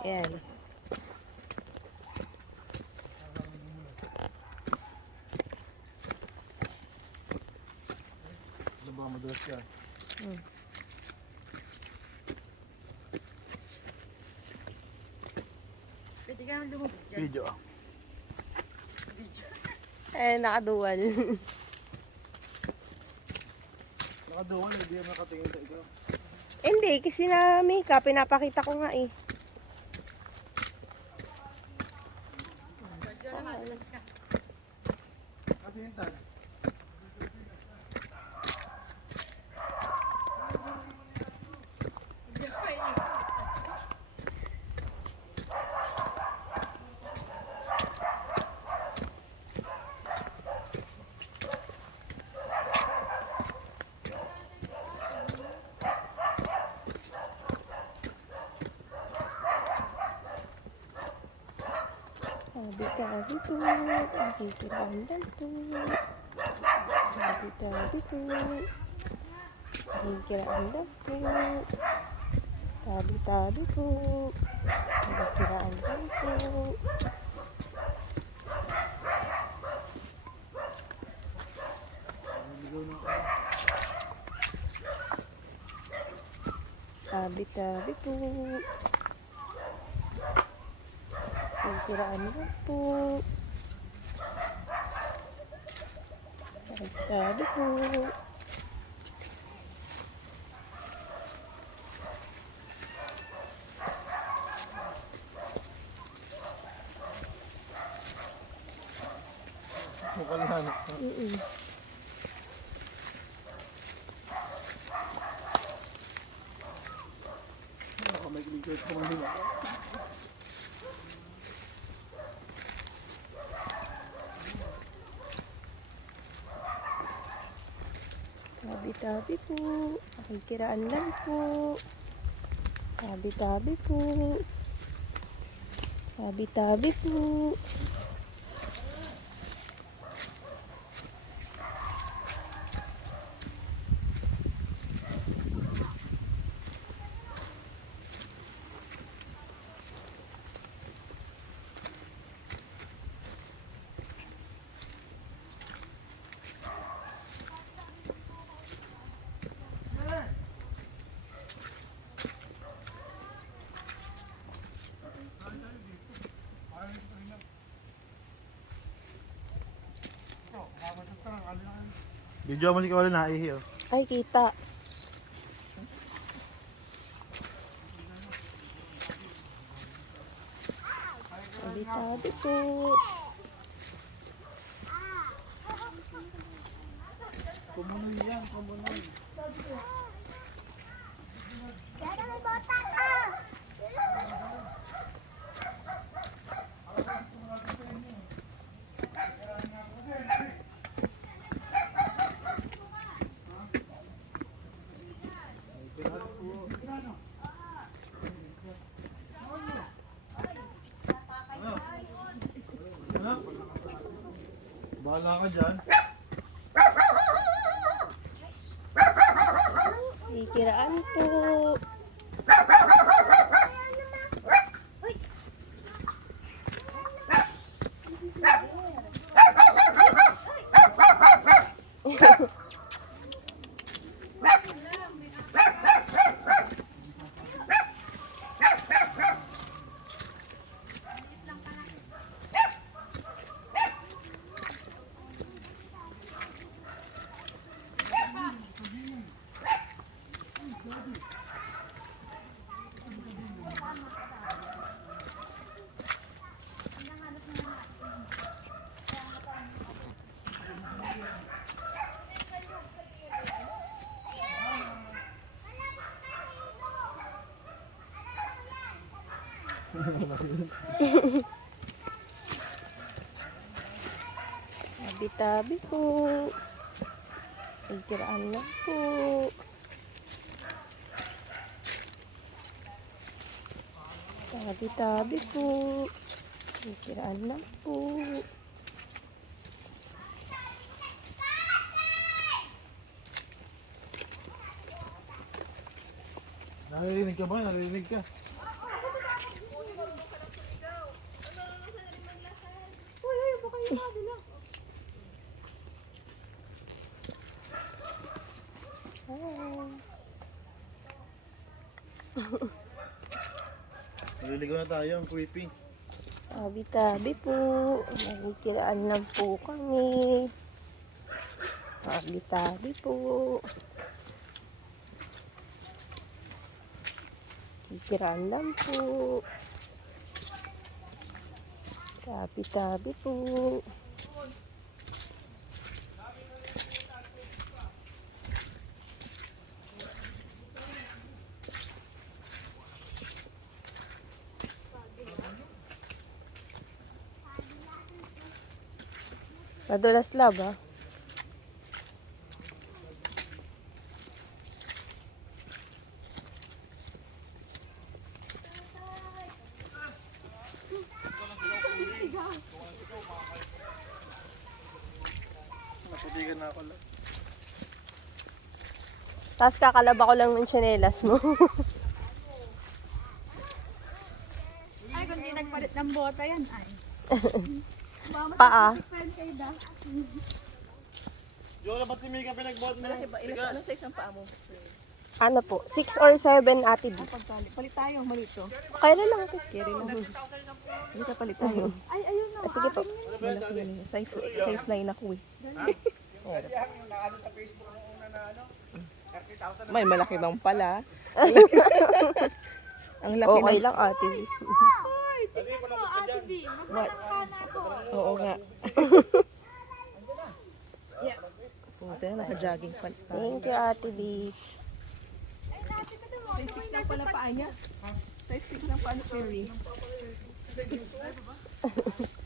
Ayan. Ano ba madalas yan? Pwede ka nang lumubog dyan. Video. Nakaduwal. Nakaduwan, hindi yan nakatingin sa ikaw. Hindi, kasi na Mika, pinapakita ko nga eh. Kasi yung tan. Tabi-tabi po, nakikibandal po. Tabi-tabi po, nakikiraandal po. Tabi-tabi po, nakikiraandal po. Tabi-tabi po. Nakikiraan lang po. Tabi-tabi po. Mukhang hanap. Ako may kiligkot ko mga hiwa. Tabi-tabi po. Nakikiraan lang po. Tabi-tabi po. Tabi-tabi po. Video mo si Kawala na ihi oh. Ay, kita. Tabi-tabi po. Kumunoy yan, kumunoy. Dada, may bota ka! Ano? Bahala ka dyan. Nakikiraan po. Tabi-tabi po. Nakikiraan lang po. Tabi-tabi po. Nakikiraan lang po. Naririnig ka ba? Naririnig ka? Naliligaw na tayo, ang creepy. Tabi-tabi po. Nagkiraan lang po kami. Tabi-tabi po. Nagkiraan lang po. Tabi-tabi po. Madulas lab, ha? Naputigan na ako lang. Tapos kakalaba ko lang ng tsinelas mo. Ay, kung di nagpalit ng bota yan, ay. Paa. Friend kayo da. Jola, ba't si Mika pinagbuhat mo? Ano sa isang paa mo? Ano po? 6 or 7 ate B. Palit tayo, malito. Kailan lang ate? Carry lang. Hindi ka palit tayo. Ay, ayun na. Sige po. Malaki yun. Size 9 ako eh. May malaki bang pala? Ang laki Okay ng... lang ate B. What? Oo nga. Puta, naka-jogging pants tayo. Thank you ate B. Size 6 lang pala paa niya. Size 6 lang paa ni Perry.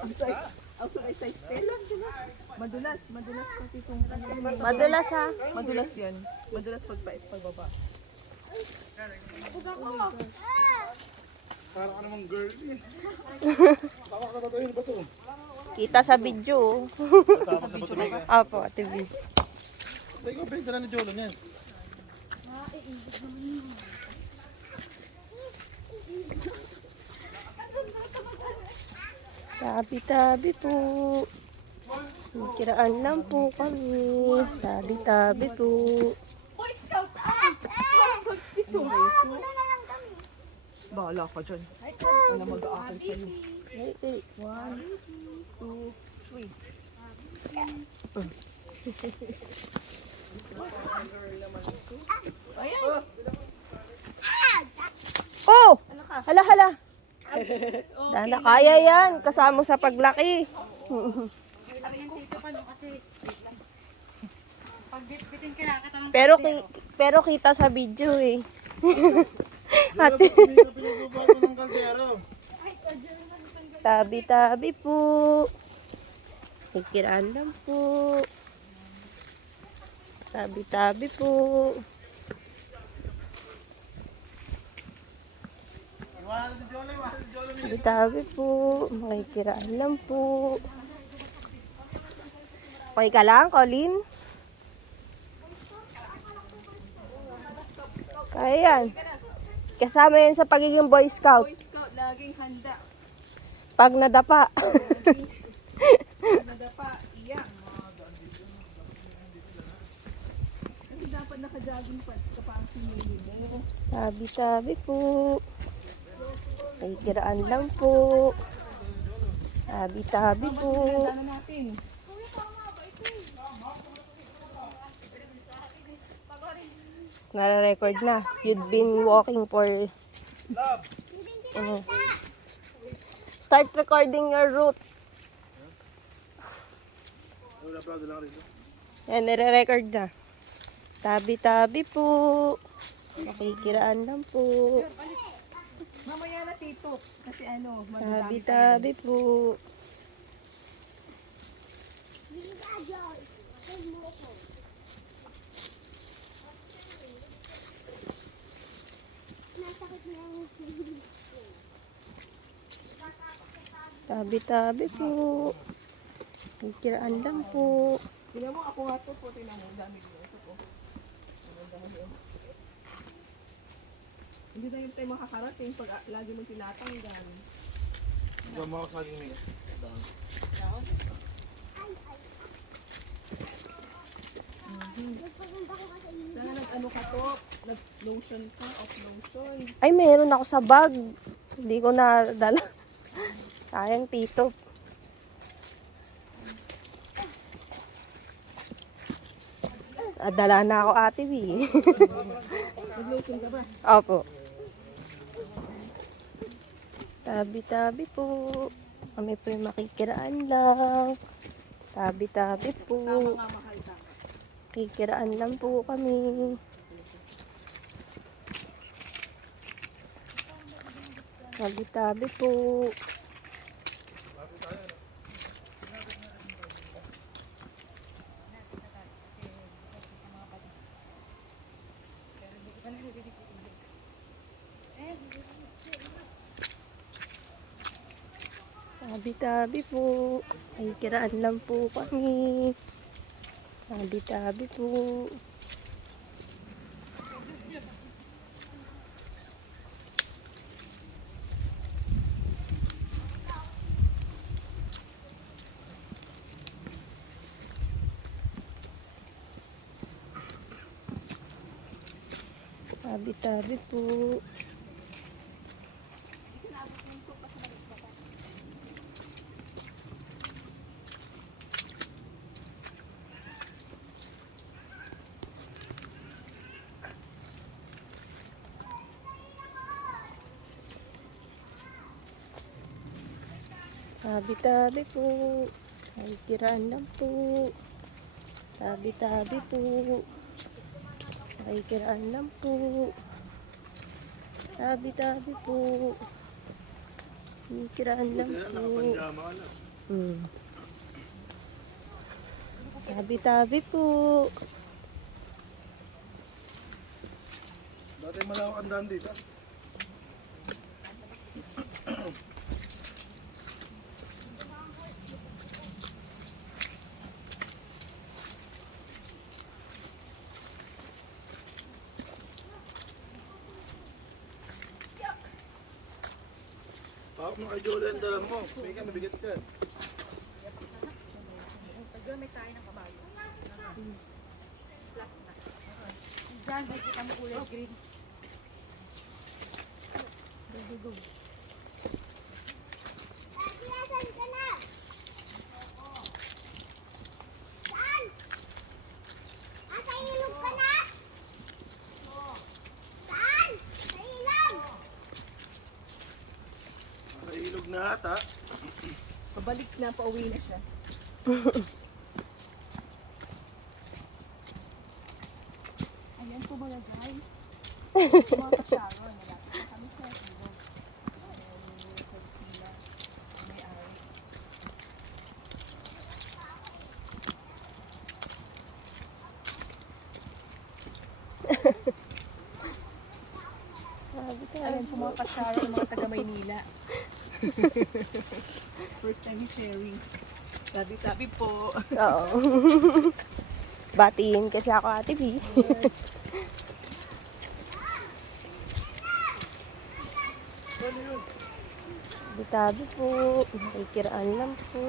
Ang size 10. Madulas pati itong Madulas ha. madulas yan. Madulas pagbaba. Parang ka namang girl eh. Tawa ka na tayo, ano ba ito? Kita sa video. Tapos na ba ito, Mika? Apo ate B. Ikaw, pinsa na ni Jola niyan. Tabi-tabi po. Kiraan lang po kami. Tabi-tabi po. Bahala ka dyan. Wala mag-aakal sa'yo. Ay, ay. 1, 2, 3. Oh! Hala, hala. Dana, kaya yan. Kasama sa paglaki. Pero kita sa video eh. Jola, ba't si Mika pinagbubuhat ng kaldero? Tabi-tabi po. Nagkiraan lang po. Tabi-tabi po. Iwanan si Jola, iwanan si Jola. Tabi-tabi po. Makikiraan lang po. Okay ka lang, Colin? Kaya yan. Kasama yan sa pagiging Boy Scout. Boy Scout, laging handa. Pag nadapa. Nadapa, iyak. Kasi dapat naka-jogging pants ka pa ang sinili mo. Tabi-tabi po. Nakikiraan lang po. Tabi-tabi po. Ano natin? Nare-record na. You'd been walking for... Start recording your route. Upload lang rin. Yan, nire-record na. Tabi-tabi po. Nakikiraan lang po. Mamaya na tito. Kasi ano, madami tayo. Tabi-tabi po. Tabi-tabi po. Nakikiraan lang po. Tingnan mo, ako nga to po. Tingnan mo, dami ko. Ito po. Hindi na yung tayo makakarating pag lagi mong tinatanggal. Ikaw mo ako sa aking Mika. Sana nag-ano ka to? Nag-lotion ka? Off-lotion? Ay, meron ako sa bag. Hindi ko nadala. Sayang, tito. Dala na ako, Ate B. Nag-lotion ka ba? Opo. Tabi-tabi po. Kami po yung makikiraan lang. Tabi-tabi po. Tama nga, mahal ka. Kikiraan lang po kami. Tabi-tabi po. Tabi-tabi po. Kikiraan lang po kami. Tabi-tabi po. Tabi-tabi po. Tabi-tabi po. Ay, kiraan lang po. Tabi-tabi po. Ay, kiraan lang po. Tabi-tabi po. Ay, kiraan lang po. Nakapanjama ka na. Tabi-tabi po. Dati malawak ang daan dito. Pawak mo kay Jola ang dalam mo. May ka, mabigat ka. Diyan, may kita mo kulay green. Nasaan ka na? Saan? Nasa ilog ka na? Saan? Sa ilog? Nasa ilog na ata. Pabalik na, pauwi na siya. Ayan po mga guys. Mga kasyaron. Malapit na kami sa ilog. Ayan, sa pila. May ari. Tabi-tabi. Ayan po mga kasyaron, mga taga Maynila. First time ni Sherry. Tabi-tabi po. Oo. Batiin kasi ako, Ate B. Tabi-tabi po. Nakikiraan lang po.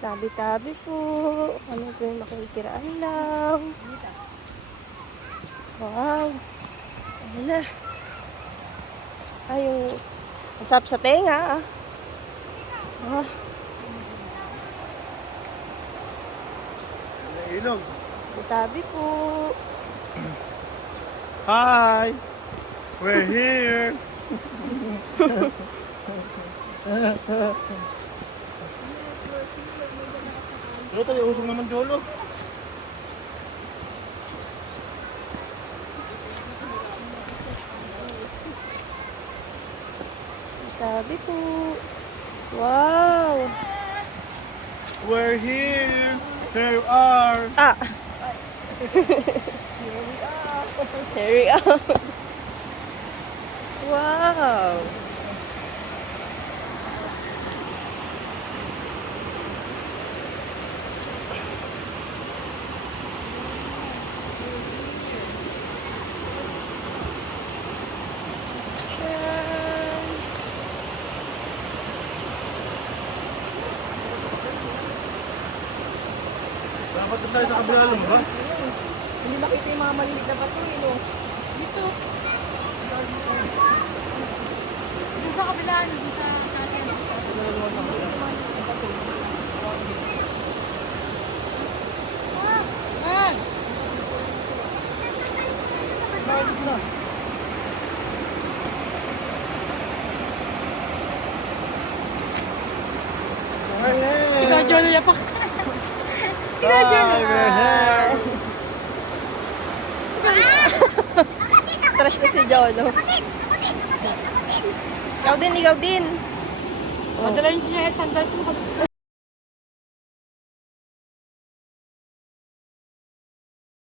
Tabi-tabi po. Ano po yung makikiraan lang. Wow. Ano na. Ay, yung masarap sa tenga. Ah. Sa ilog. Tabi po. Hi! We're here! Pero tayo usong naman Jolo. Tabi po. Wow. We're here! Here you are! Ah. Here we are. Wow. Yan. Dapat na tayo sa kabila lumabas. Hindi makita yung mga maliliit na bato, no? Dito. Dito sa kabila, dito sa natin. Ah! Ikaw, Jolo, pa. Trash na si Jolo. Ikaw din, ikaw din. Madala yung siya, sandal ko.